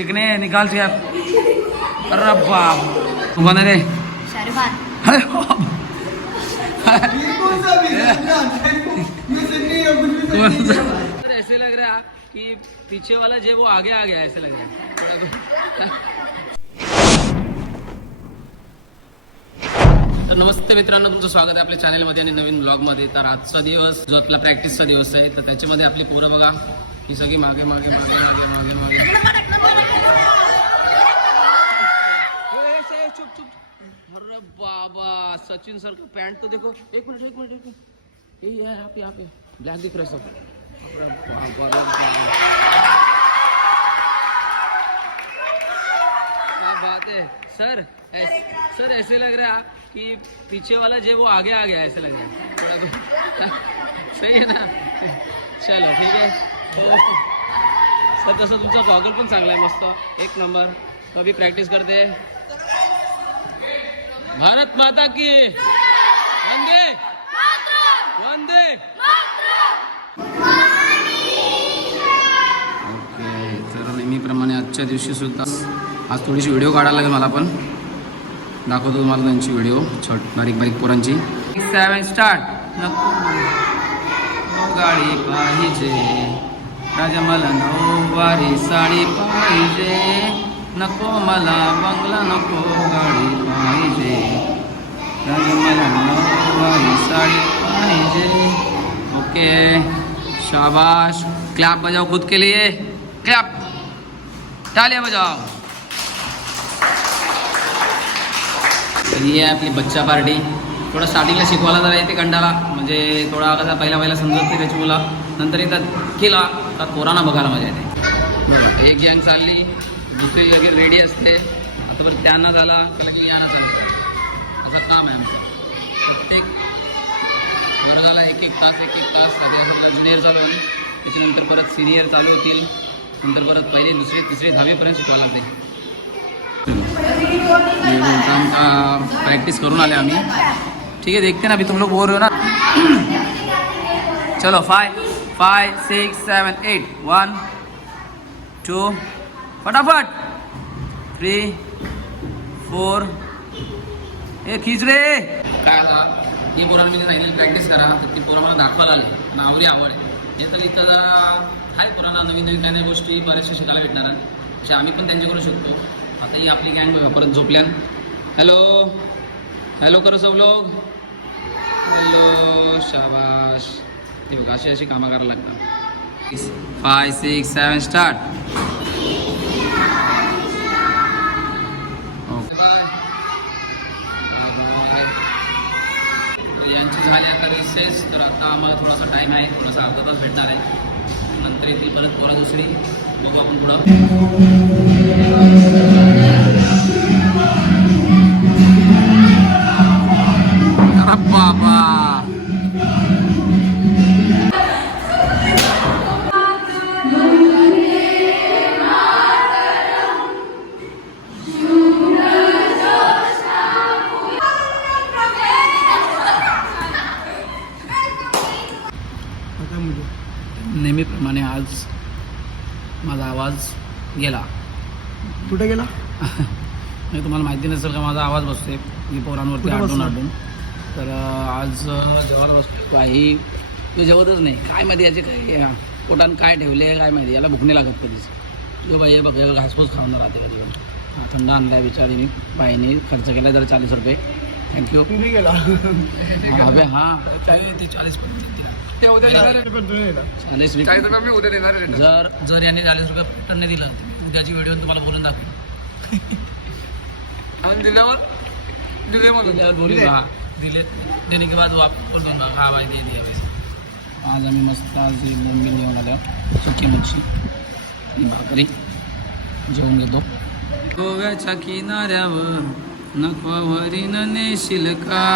चिकने निकाल से आप अरे बाप तू है रे? ऐसे लग रहा है कि पीछे वाला जो वो आगे आ गया ऐसे लग रहा है। तर नमस्ते मित्रांनो तुमचं स्वागत आहे आपल्या चॅनलमध्ये आणि नवीन ब्लॉगमध्ये. तर आजचा दिवस जो आपला प्रॅक्टिसचा दिवस आहे तर त्याच्यामध्ये आपली पोरं बघा. ही सगळी मागे मागे मागे मागे मागे मागे. चुप चुप अरे बाबा सचिन सर का पैंट तो देखो एक मिनट एक मिनट एक मिनट ये ये है यहाँ पे यहाँ पे ब्लैक दिख रहा है सब बात है सर ऐस, सर ऐसे लग रहा है कि पीछे वाला जो वो आगे आ गया ऐसे लग रहा है थोड़ा सही है ना चलो ठीक है। तो सर तसं तुमचा गॉगल पण चांगला आहे मस्त. एक नंबर तो अभी प्रॅक्टिस करते. भारत माता की. वंदे. वंदे. ओके तर नेहमीप्रमाणे आजच्या दिवशी सुद्धा आज थोडीशी व्हिडिओ काढायला लागेल मला पण. दाखवतो तुम्हाला त्यांची व्हिडिओ छोट बारीक बारीक पोरांची. सेवन स्टार्ट नको गाडी पाहिजे. राजा मला नऊवारी साडी पाहिजे नको मला बंगला नको गाडी पाहिजे. राजा मला नऊवारी साडी पाहिजे. ओके शाबाश. क्लॅप बजाओ खुद के लिए. क्लॅप. तालियां बजाओ तर ही आहे आपली बच्चा पार्टी. थोडं स्टार्टिंगला शिकवायला जरा येते कंटाळा. म्हणजे थोडा कसा पहिला पहिला समजत नाही त्याची मुला नंतर एकदा केला का कोराना बघायला मजा येते. एक गँग चालली दुसरी लगेच रेडी असते. आता बरं त्यांना झाला का लगेच यानं चाललं असं काम आहे आमचं. प्रत्येक वर्गाला एक एक तास एक एक तास आपला ज्युनियर चालू आणि त्याच्यानंतर परत सिनियर चालू होतील. नंतर परत पहिले दुसरे तिसरे दहावीपर्यंत शिकवायला लागते प्रॅक्टिस करून आले आम्ही. ठीक है देखते ना अभी तुम लोग बोल रहे हो ना. चलो five five six seven eight one two फटाफट. थ्री फोर ए खिच रे काय आता? ही पोरांना मी सांगितलं प्रॅक्टिस करा. तर ती पोरं मला दाखवायला आली. नावरी आवड आहे. हे तर इथं जरा आहे पोरांना नवीन नवीन काही गोष्टी बऱ्याचशा शिकायला भेटणार अशा आम्ही पण त्यांच्याकडून शिकतो. आता ही आपली गँग बघा परत झोपल्यान. हॅलो हॅलो करू सब लोग. हॅलो शाबाश. ते बघा अशी अशी कामं करायला लागतात. फाय सिक्स सेवन स्टार्ट यांची झाली आता रिसेस तर आता आम्हाला थोडासा टाईम आहे थोडासा अर्धा तास भेटणार आहे. नंतर येतील परत परत दुसरी. बघू आपण पुढं. नेहमीप्रमाणे आज माझा आवाज गेला. कुठे गेला? म्हणजे तुम्हाला माहिती नसेल का माझा आवाज बसतोय. मी पोरांवरती बसला? आडून. तर आज जेवायला बसतो काही तो जेवतच नाही. काय माहिती याचे काय अं, पोटात काय ठेवले आहे काय माहिती. याला भूक नाही लागत कधीच. जो बाई हे बघ घासपूस खाऊन राहते कधी. हा, थंड आणलाय बिचारीने बाईने खर्च केला जर चाळीस रुपये. थँक्यू गेला. हां ते चाळीस ते उद्या येणार आहे, रुपये मी उद्या देणार आहे. जर जर याने चाळीस रुपये पटकन दिला उद्याची व्हिडिओ तुम्हाला बोलून दाखवेल आणि दिल्यावर? दिले म्हणून. दिल्यावर बोलू दिले. हा दिले. देने के बाद वापस दूंगा हा भाई दे दिया आज आम्ही मस्त आज एक दोन मिल घेऊन आलो सुकी मच्छी आणि भाकरी. जेवून घेतो. गोव्याच्या किनाऱ्यावर नखवावरी नेशील का?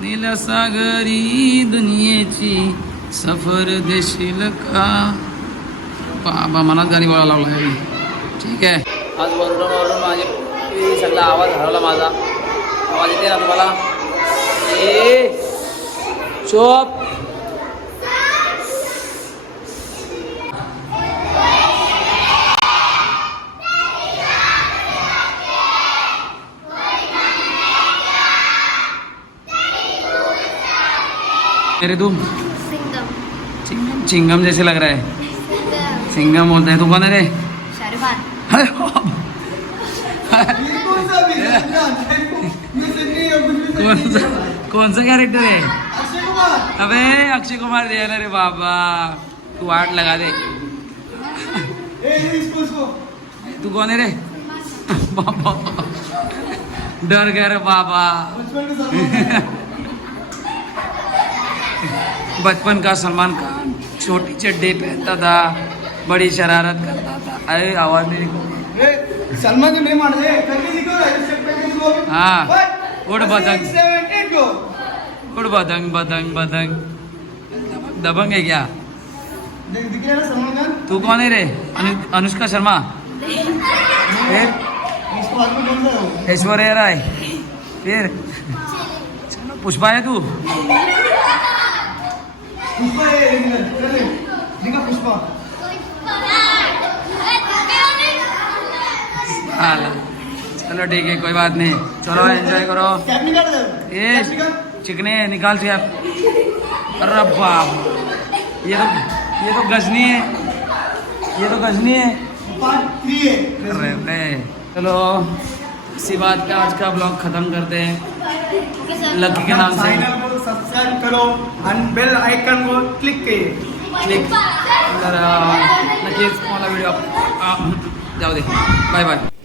निलसागरी दुनियेची सफर देशील का? बाबा मनात गाणी बोलायला लागला आहे ठीक आहे. आज वरून वरून माझे सगळा आवाज हरवला माझा. आवाज येते ना तुम्हाला ए चोप. अरे तू सिंगम चिंगम चिंगम जैसे लग रहा है। सिंगम बोलते हैं। तू कौन है रे? कौन सा कौन सा कैरेक्टर है? अबे अक्षय कुमार दे ना रे बाबा। तू आठ लगा दे। तू कौन है रे? बाबा। डर गया रे बाबा। बचपन का सलमान खान? छोटी चड्डी पहनता था बड़ी शरारत करता था। अरे आवाज नहीं निकल सलमान हाँ। उड़ बदंग। 6 7 8 गो उड़ बदंग बदंग बदंग। दबंग है क्या? तू कौन है रे? अनु, अनुष्का शर्मा? ऐश्वर्या राय। फिर? पुष्पा है तू? चले ठीक है, कोई बात नहीं। चलो एंजॉय करो। ये चिकने निकाल आप। अरे बाप ये तो ये तो गजनी है। ये तो गजनी है। 3 अरे चलो, इसी बात का आज का ब्लॉग खत्म करते हैं। लकी के नाम से करो आणि बेल आयकॉन को क्लिक करिए। क्लिक तर नक्कीच मला व्हिडिओ जाऊ दे. Bye bye